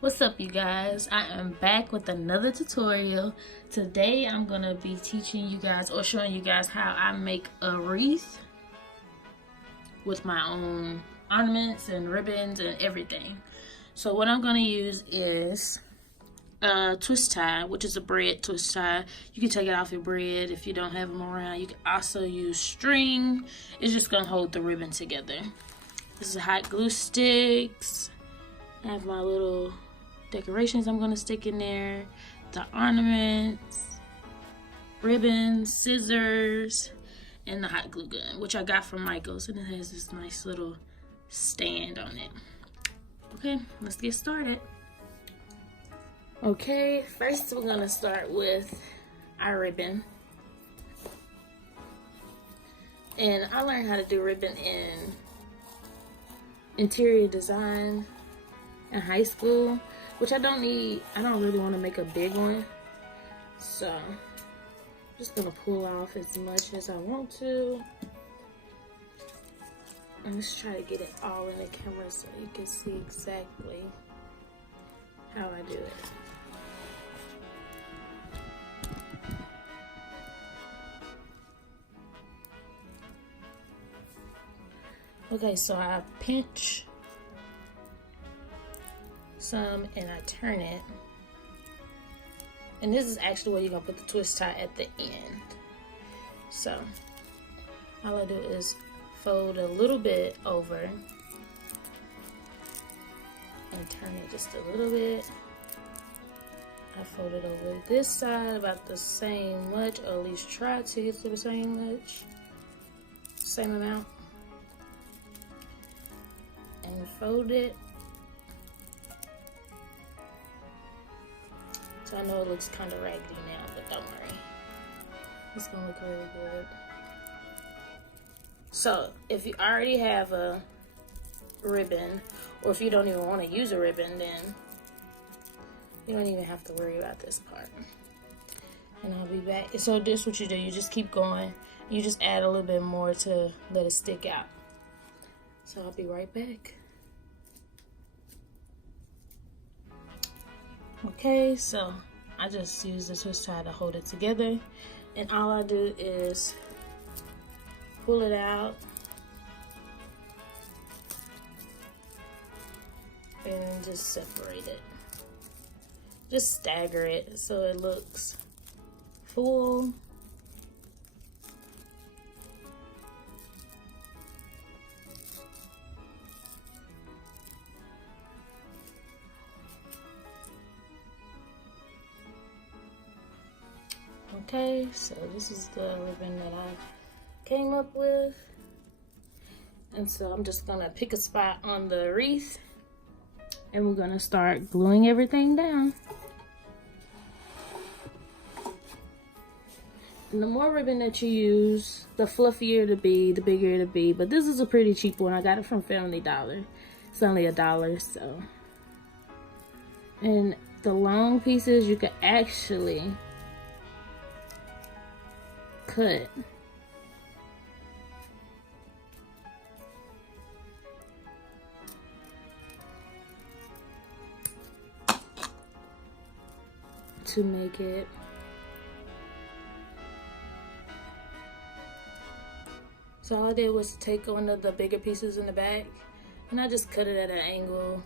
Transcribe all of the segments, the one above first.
What's up, you guys? I am back with another tutorial. Today I'm going to be teaching you guys or showing you guys how I make a wreath with my own ornaments and ribbons and everything. So what I'm going to use is a twist tie, which is a bread twist tie. You can take it off your bread if you don't have them around. You can also use string. It's just going to hold the ribbon together. This is hot glue sticks. I have my little decorations I'm going to stick in there, the ornaments, ribbons, scissors, and the hot glue gun, which I got from Michael's, and it has this nice little stand on it. Okay, let's get started. Okay, first we're going to start with our ribbon. And I learned how to do ribbon in interior design in high school, which I don't really want to make a big one, so I'm just gonna pull off as much as I want to. And let's try to get it all in the camera so you can see exactly how I do it. Okay, so I pinch some and I turn it, and this is actually where you're gonna put the twist tie at the end. So all I do is fold a little bit over and turn it just a little bit. I fold it over this side about the same much, or at least try to get to the same amount, and fold it. So I know it looks kind of raggedy now, but don't worry. It's gonna look really good. So if you already have a ribbon, or if you don't even want to use a ribbon, then you don't even have to worry about this part. And I'll be back. So this is what you do. You just keep going. You just add a little bit more to let it stick out. So I'll be right back. Okay, so I just use the twist tie to hold it together, and all I do is pull it out and just separate it. Just stagger it so it looks full. Okay, so this is the ribbon that I came up with. And so I'm just gonna pick a spot on the wreath and we're gonna start gluing everything down. And the more ribbon that you use, the fluffier it'll be, the bigger it'll be. But this is a pretty cheap one. I got it from Family Dollar. It's only $1, so. And the long pieces you can actually cut. To make it so all I did was take one of the bigger pieces in the back and I just cut it at an angle,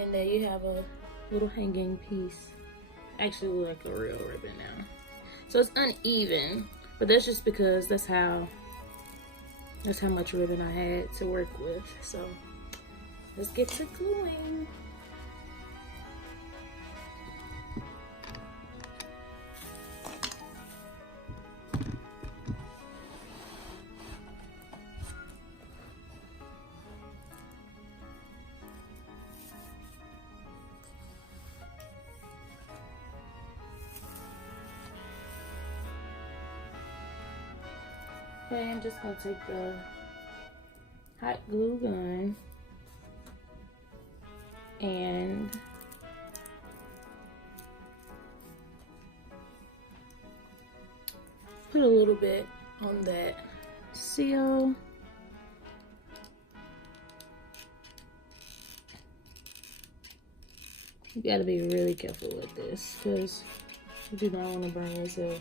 and there you have a little hanging piece. Actually like a real ribbon now. So it's uneven, but that's just because that's how much ribbon I had to work with. So let's get to gluing. Okay, I'm just gonna take the hot glue gun and put a little bit on that seal. You gotta be really careful with this because you do not want to burn yourself.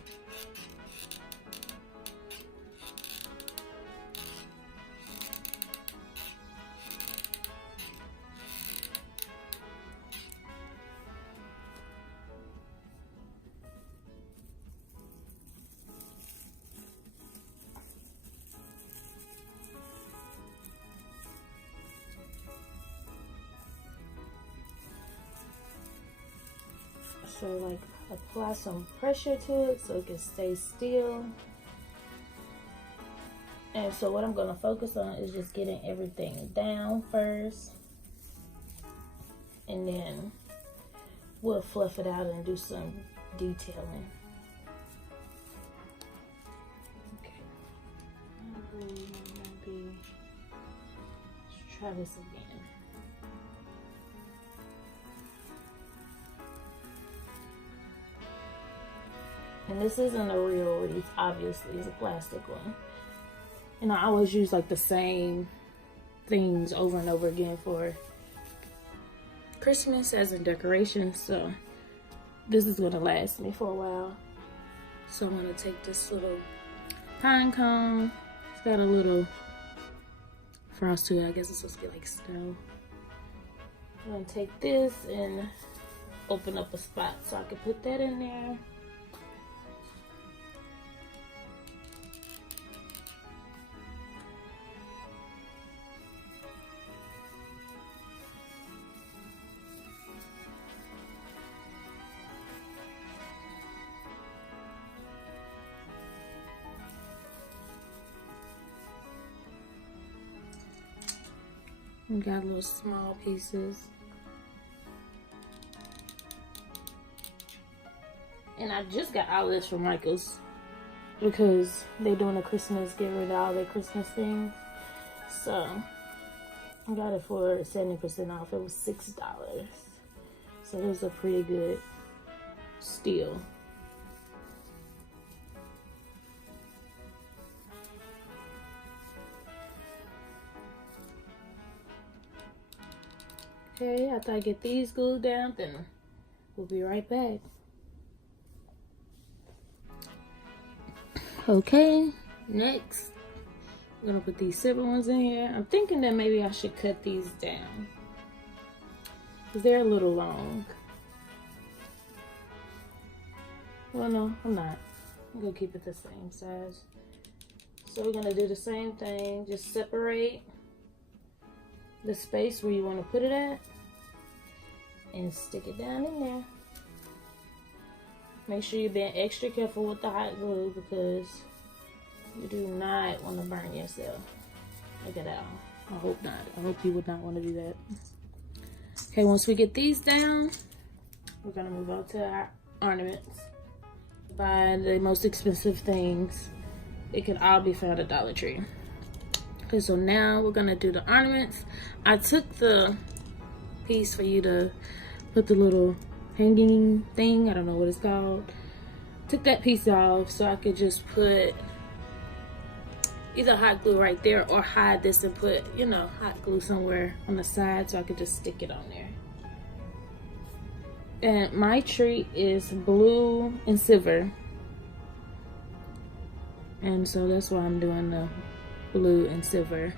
So like apply some pressure to it so it can stay still. And so what I'm gonna focus on is just getting everything down first. And then we'll fluff it out and do some detailing. Okay. Maybe let's try this again. And this isn't a real wreath, obviously, it's a plastic one. And I always use like the same things over and over again for Christmas as a decoration. So this is gonna last me for a while. So I'm gonna take this little pine cone. It's got a little frost to it. I guess it's supposed to be like snow. I'm gonna take this and open up a spot so I can put that in there. We got little small pieces. And I just got all this from Michael's because they're doing a Christmas, get rid of all their Christmas things. So I got it for 70% off. It was $6. So it was a pretty good steal. Okay, after I get these glued down, then we'll be right back. Okay, next, I'm gonna put these silver ones in here. I'm thinking that maybe I should cut these down because they're a little long. Well, no, I'm not. I'm gonna keep it the same size. So we're gonna do the same thing, just separate the space where you want to put it at and stick it down in there. Make sure you're being extra careful with the hot glue because you do not want to burn yourself. Look at that. I hope not. I hope you would not want to do that. Okay, once we get these down, we're gonna move on to our ornaments. Buy the most expensive things. It can all be found at Dollar Tree. Okay, so now we're gonna do the ornaments. I took the piece for you to put the little hanging thing, I don't know what it's called. Took that piece off so I could just put either hot glue right there or hide this and put, you know, hot glue somewhere on the side so I could just stick it on there. And my tree is blue and silver. And so that's why I'm doing the blue and silver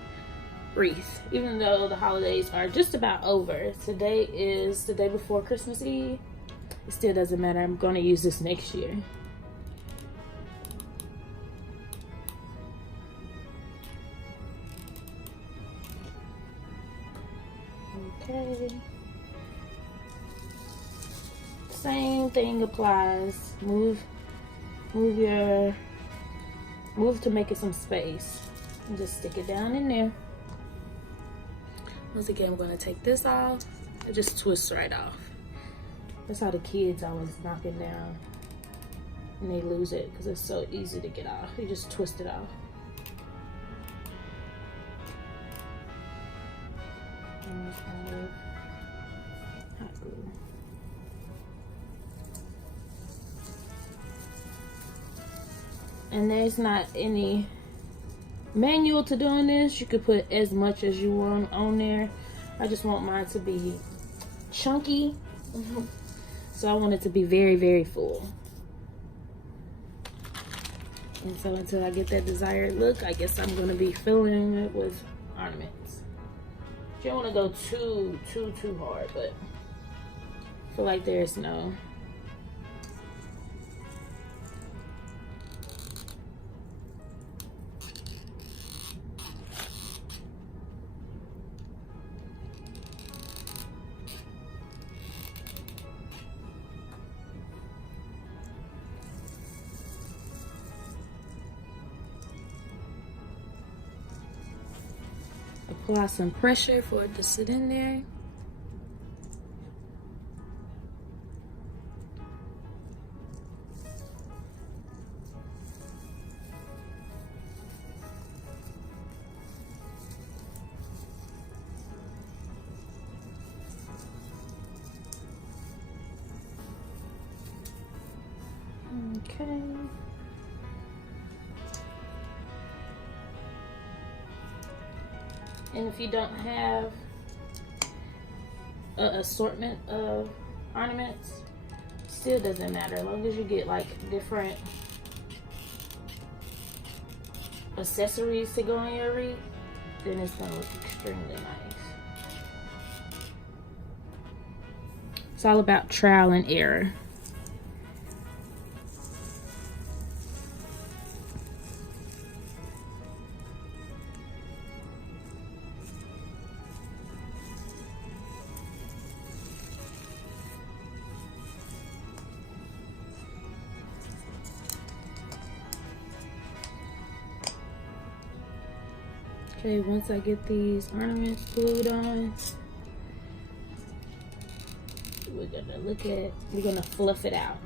wreath. Even though the holidays are just about over, today is the day before Christmas Eve. It still doesn't matter. I'm going to use this next year. Okay. Same thing applies. Move to make it some space. And just stick it down in there. Once again, I'm going to take this off. It just twists right off. That's how the kids always knock it down. And they lose it because it's so easy to get off. You just twist it off. And just remove hot glue. And there's not any manual to doing this. You could put as much as you want on there. I just want mine to be chunky So I want it to be very, very full. And so until I get that desired look, I guess I'm gonna be filling it with ornaments. You don't want to go too hard, but I feel like there's no. Apply some pressure for it to sit in there. Okay. And if you don't have an assortment of ornaments, still doesn't matter. As long as you get like different accessories to go on your wreath, then it's gonna look extremely nice. It's all about trial and error. Okay, once I get these ornaments glued on, we're gonna fluff it out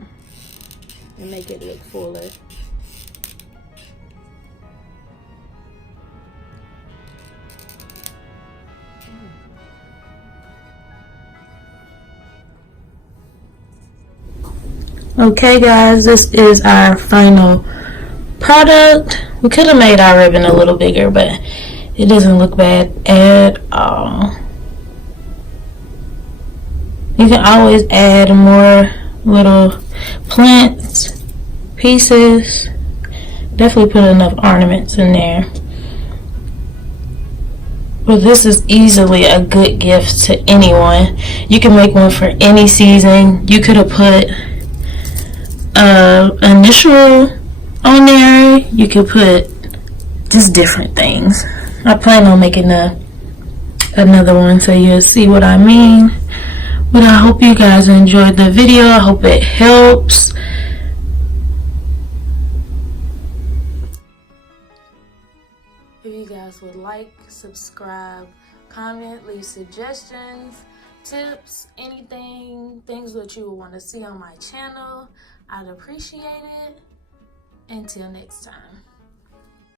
and make it look fuller. Okay guys, this is our final product. We could have made our ribbon a little bigger, but it doesn't look bad at all. You can always add more little plants, pieces. Definitely put enough ornaments in there. But this is easily a good gift to anyone. You can make one for any season. You could have put initial on there. You could put just different things. I plan on making another one so you'll see what I mean. But I hope you guys enjoyed the video. I hope it helps. If you guys would like, subscribe, comment, leave suggestions, tips, anything, things that you would want to see on my channel, I'd appreciate it. Until next time.